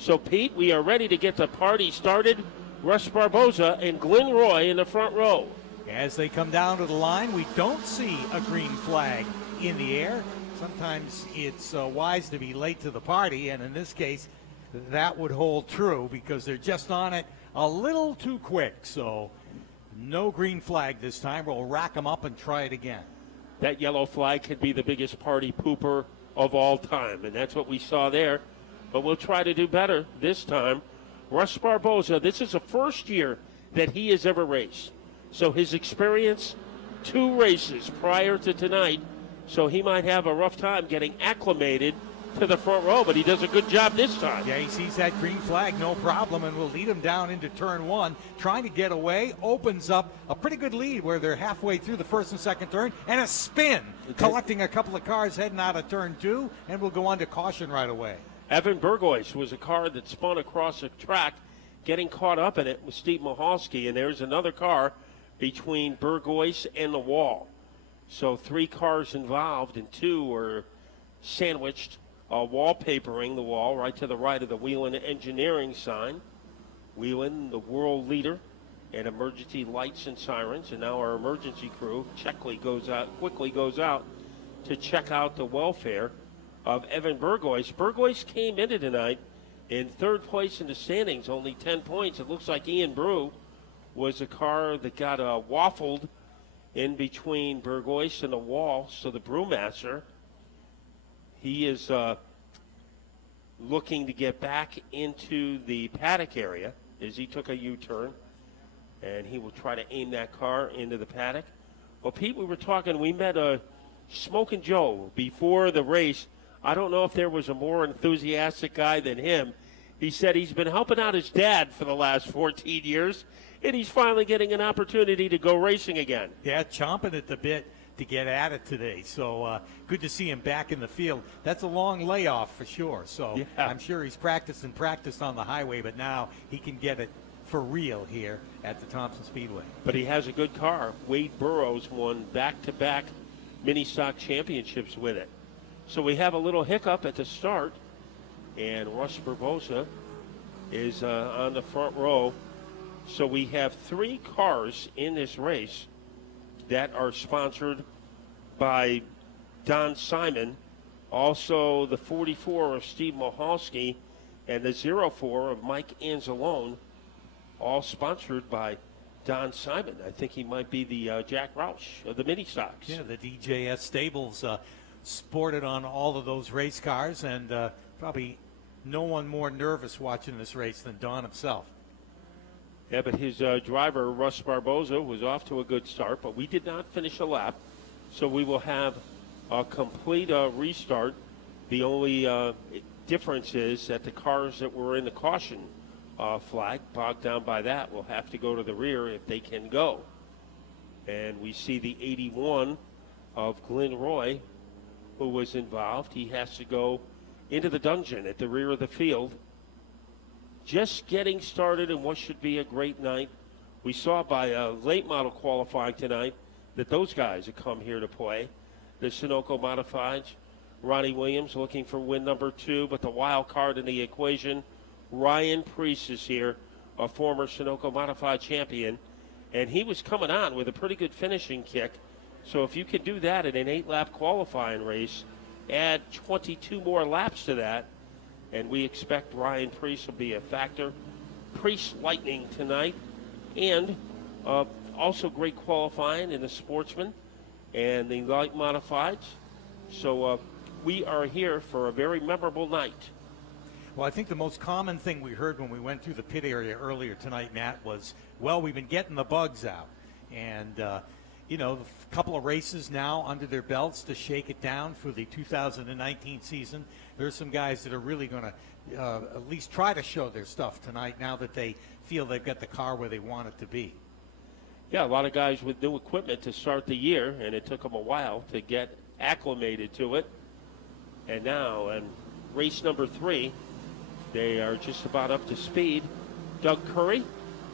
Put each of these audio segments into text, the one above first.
So, Pete, we are ready to get the party started. Russ Barbosa and Glenn Roy in the front row. As they come down to the line, we don't see a green flag in the air. Sometimes it's wise to be late to the party, and in this case, that would hold true because they're just on it a little too quick. So no green flag this time. We'll rack them up and try it again. That yellow flag could be the biggest party pooper of all time, and that's what we saw there. But we'll try to do better this time. Russ Barbosa, this is the first year that he has ever raced. So his experience, 2 races prior to tonight, so he might have a rough time getting acclimated to the front row, but he does a good job this time. Yeah, he sees that green flag, no problem, and will lead him down into turn 1. Trying to get away, opens up a pretty good lead where they're halfway through the first and second turn, and a spin, collecting a couple of cars heading out of turn 2, and will go on to caution right away. Evan Burgoyce was a car that spun across the track, getting caught up in it with Steve Mahalski, and there's another car between Burgoyce and the wall. So 3 cars involved, and 2 were sandwiched, wallpapering the wall right to the right of the Whelan Engineering sign. Whelan, the world leader in emergency lights and sirens, and now our emergency crew quickly goes out to check out the welfare of Evan Burgoyce. Burgoyce came into tonight in 3rd place in the standings, only 10 points. It looks like Ian Brew was a car that got waffled in between Burgoyce and the wall. So the brewmaster, he is looking to get back into the paddock area as he took a U-turn, and he will try to aim that car into the paddock. Well, Pete, we met Smokin' Joe before the race. I don't know if there was a more enthusiastic guy than him. He said he's been helping out his dad for the last 14 years, and he's finally getting an opportunity to go racing again. Yeah, chomping at the bit to get at it today. So good to see him back in the field. That's a long layoff for sure. So yeah. I'm sure he's practiced on the highway, but now he can get it for real here at the Thompson Speedway. But he has a good car. Wade Burrows won back-to-back mini stock championships with it. So we have a little hiccup at the start, and Russ Barbosa is on the front row. So we have 3 cars in this race that are sponsored by Don Simon, also the 44 of Steve Mahalski, and the 04 of Mike Anzalone, all sponsored by Don Simon. I think he might be the Jack Roush of the mini stocks. Yeah, the DJS stables sported on all of those race cars, and probably no one more nervous watching this race than Don himself. Yeah, but his driver, Russ Barbosa, was off to a good start, but we did not finish a lap, so we will have a complete restart. The only difference is that the cars that were in the caution flag, bogged down by that, will have to go to the rear if they can go. And we see the 81 of Glenn Roy, who was involved. He has to go into the dungeon at the rear of the field. Just getting started in what should be a great night. We saw by late model qualifying tonight that those guys have come here to play. The Sunoco Modifieds, Ronnie Williams looking for win number 2, but the wild card in the equation, Ryan Preece is here, a former Sunoco Modified champion, and he was coming on with a pretty good finishing kick. So if you could do that in an 8-lap qualifying race, add 22 more laps to that, and we expect Ryan Preece will be a factor. Preece Lightning tonight, and also great qualifying in the Sportsman and the Light Modifieds. So we are here for a very memorable night. Well, I think the most common thing we heard when we went through the pit area earlier tonight, Matt, was, well, we've been getting the bugs out. And, you know, a couple of races now under their belts to shake it down for the 2019 season. There's some guys that are really going to at least try to show their stuff tonight now that they feel they've got the car where they want it to be. Yeah, a lot of guys with new equipment to start the year, and it took them a while to get acclimated to it. And now, in race number 3, they are just about up to speed. Doug Curry,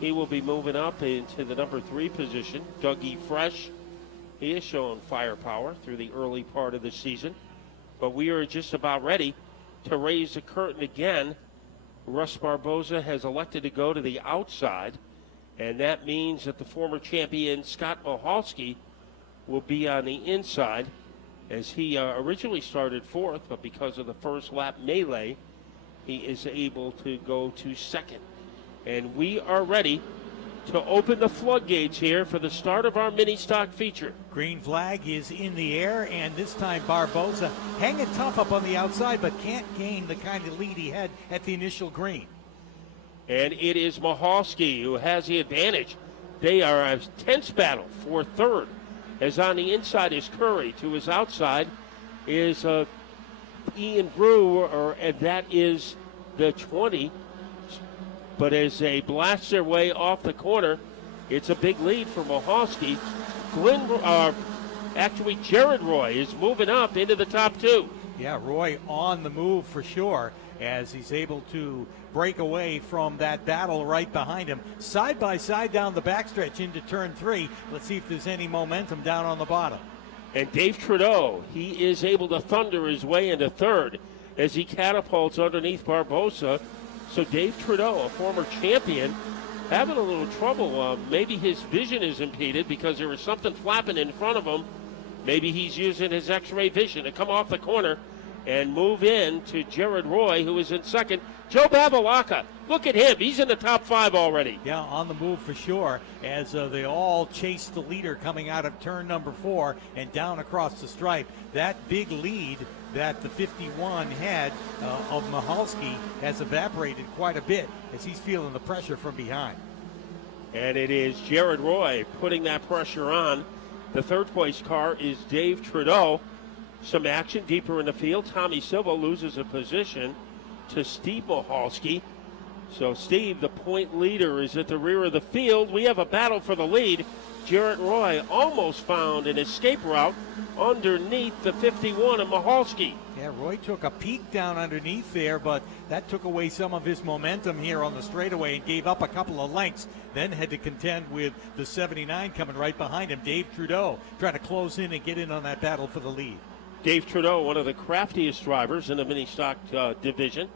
he will be moving up into the number 3 position. Dougie Fresh, he has shown firepower through the early part of the season. But we are just about ready to raise the curtain again Russ Barboza has elected to go to the outside, and that means that the former champion Scott Michalski will be on the inside, as he originally started fourth, but because of the first lap melee, he is able to go to second. And we are ready to open the floodgates here for the start of our mini stock feature. Green flag is in the air, and this time Barboza hanging tough up on the outside, but can't gain the kind of lead he had at the initial green. And it is Michalski who has the advantage. They are a tense battle for third, as on the inside is Curry. To his outside is Ian Brewer, and that is the 20. But as they blast their way off the corner, it's a big lead for Michalski. Jared Roy is moving up into the top two. Yeah, Roy on the move for sure, as he's able to break away from that battle right behind him. Side by side down the backstretch into turn 3. Let's see if there's any momentum down on the bottom. And Dave Trudeau, he is able to thunder his way into third as he catapults underneath Barboza. So Dave Trudeau, a former champion, having a little trouble. Maybe his vision is impeded because there was something flapping in front of him. Maybe he's using his x-ray vision to come off the corner and move in to Jared Roy, who is in second. Joe Babalaka, look at him. He's in the top 5 already. Yeah, on the move for sure, as they all chase the leader coming out of turn number 4 and down across the stripe. That big lead that the 51 had of Michalski has evaporated quite a bit as he's feeling the pressure from behind. And it is Jared Roy putting that pressure on. The third place car is Dave Trudeau. Some action deeper in the field. Tommy Silva loses a position to Steve Michalski. So Steve, the point leader, is at the rear of the field. We have a battle for the lead. Jared Roy almost found an escape route underneath the 51 of Michalski. Yeah, Roy took a peek down underneath there, but that took away some of his momentum here on the straightaway and gave up a couple of lengths. Then had to contend with the 79 coming right behind him. Dave Trudeau trying to close in and get in on that battle for the lead. Dave Trudeau, one of the craftiest drivers in the mini stock division.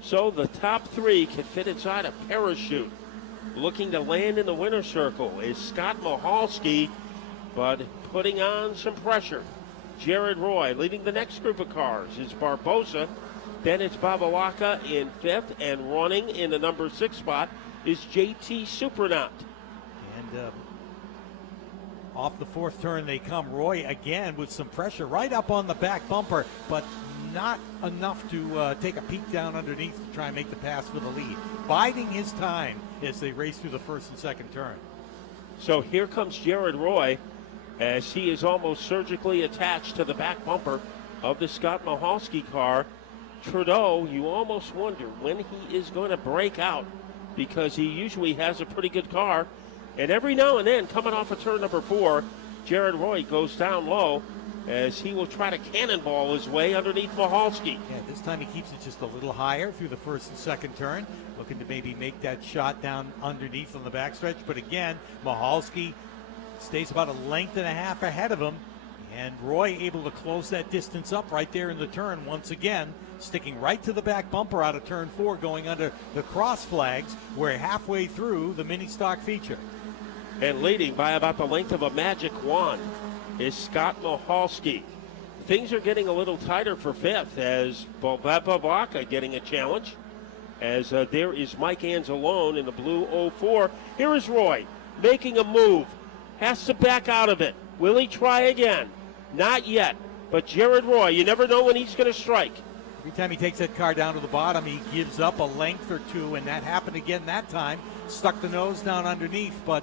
So the top 3 can fit inside a parachute. Looking to land in the winner's circle is Scott Michalski, but putting on some pressure. Jared Roy leading the next group of cars is Barboza. Then it's Babalaka in 5th, and running in the number 6 spot is JT Supernaut. And off the 4th turn they come. Roy again with some pressure right up on the back bumper, but not enough to take a peek down underneath to try and make the pass for the lead. Biding his time as they race through the 1st and 2nd turn. So here comes Jared Roy as he is almost surgically attached to the back bumper of the Scott Michalski car. Trudeau, you almost wonder when he is going to break out, because he usually has a pretty good car. And every now and then, coming off of turn number 4, Jared Roy goes down low as he will try to cannonball his way underneath Michalski. Yeah, this time he keeps it just a little higher through the 1st and 2nd turn, looking to maybe make that shot down underneath on the backstretch. But again, Michalski stays about a length and a half ahead of him, and Roy able to close that distance up right there in the turn once again, sticking right to the back bumper out of turn 4, going under the cross flags. We're halfway through the mini stock feature. And leading by about the length of a magic wand is Scott Michalski. Things are getting a little tighter for 5th as Babalaka getting a challenge, as there is Mike Anzalone in the blue 04. Here is Roy making a move. Has to back out of it. Will he try again? Not yet. But Jared Roy, you never know when he's going to strike. Every time he takes that car down to the bottom, he gives up a length or 2, and that happened again that time. Stuck the nose down underneath, but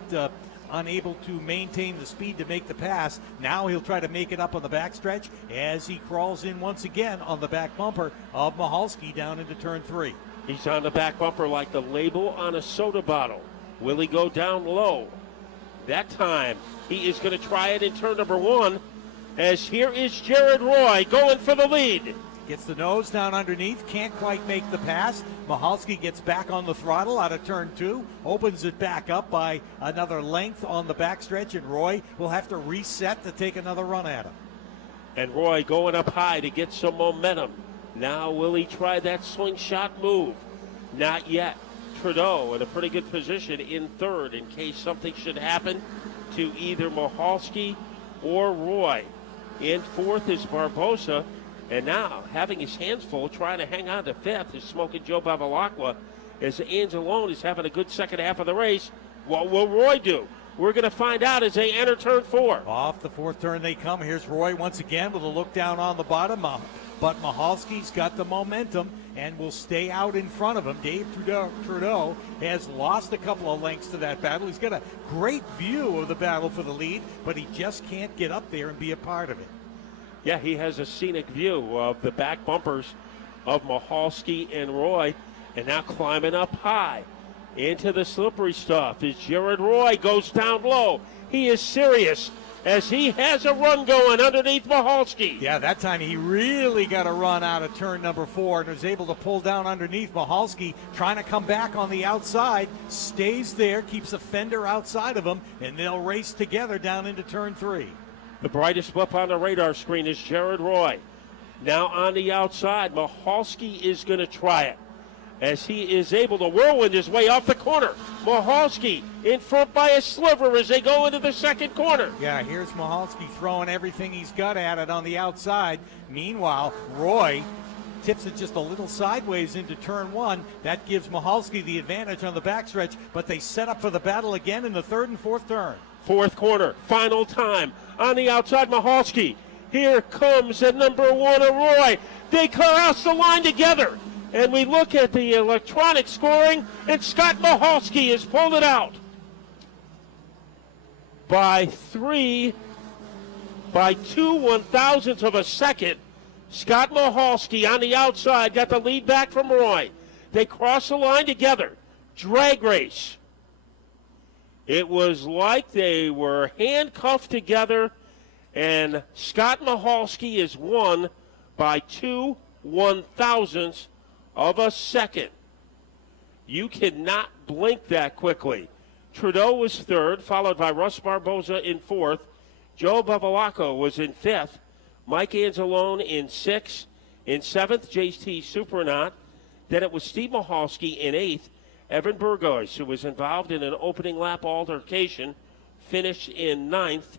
unable to maintain the speed to make the pass. Now he'll try to make it up on the backstretch as he crawls in once again on the back bumper of Michalski down into turn 3. He's on the back bumper like the label on a soda bottle. Will he go down low? That time, he is going to try it in turn number 1, as here is Jared Roy going for the lead. Gets the nose down underneath, can't quite make the pass. Michalski gets back on the throttle out of turn 2, opens it back up by another length on the backstretch, and Roy will have to reset to take another run at him. And Roy going up high to get some momentum. Now will he try that slingshot move? Not yet. Trudeau in a pretty good position in third in case something should happen to either Michalski or Roy. In fourth is Barbosa. And now, having his hands full, trying to hang on to fifth is Smoking Joe Bevilacqua, as Angelone is having a good second half of the race. What will Roy do? We're going to find out as they enter turn 4. Off the fourth turn they come. Here's Roy once again with a look down on the bottom. But Michalski's got the momentum and will stay out in front of him. Dave Trudeau has lost a couple of lengths to that battle. He's got a great view of the battle for the lead, but he just can't get up there and be a part of it. Yeah, he has a scenic view of the back bumpers of Michalski and Roy. And now climbing up high into the slippery stuff is Jared Roy. Goes down low. He is serious as he has a run going underneath Michalski. Yeah, that time he really got a run out of turn number 4 and was able to pull down underneath Michalski, trying to come back on the outside. Stays there, keeps a fender outside of him, and they'll race together down into turn 3. The brightest blip on the radar screen is Jared Roy. Now on the outside, Michalski is going to try it as he is able to whirlwind his way off the corner. Michalski in front by a sliver as they go into the second corner. Yeah, here's Michalski throwing everything he's got at it on the outside. Meanwhile, Roy tips it just a little sideways into turn 1. That gives Michalski the advantage on the backstretch, but they set up for the battle again in the third and fourth turn. Fourth corner, final time. On the outside, Michalski. Here comes the number 1 of Roy. They cross the line together. And we look at the electronic scoring, and Scott Michalski has pulled it out by 2 1,000ths of a second. Scott Michalski on the outside got the lead back from Roy. They cross the line together. Drag race. It was like they were handcuffed together, and Scott Michalski is won by 2 1,000ths of a second. You cannot blink that quickly. Trudeau was third, followed by Russ Barbosa in fourth. Joe Bevilacqua was in fifth. Mike Angelone in sixth. In seventh, JT Supernaut. Then it was Steve Michalski in eighth. Evan Burgoyce, who was involved in an opening lap altercation, finished in ninth.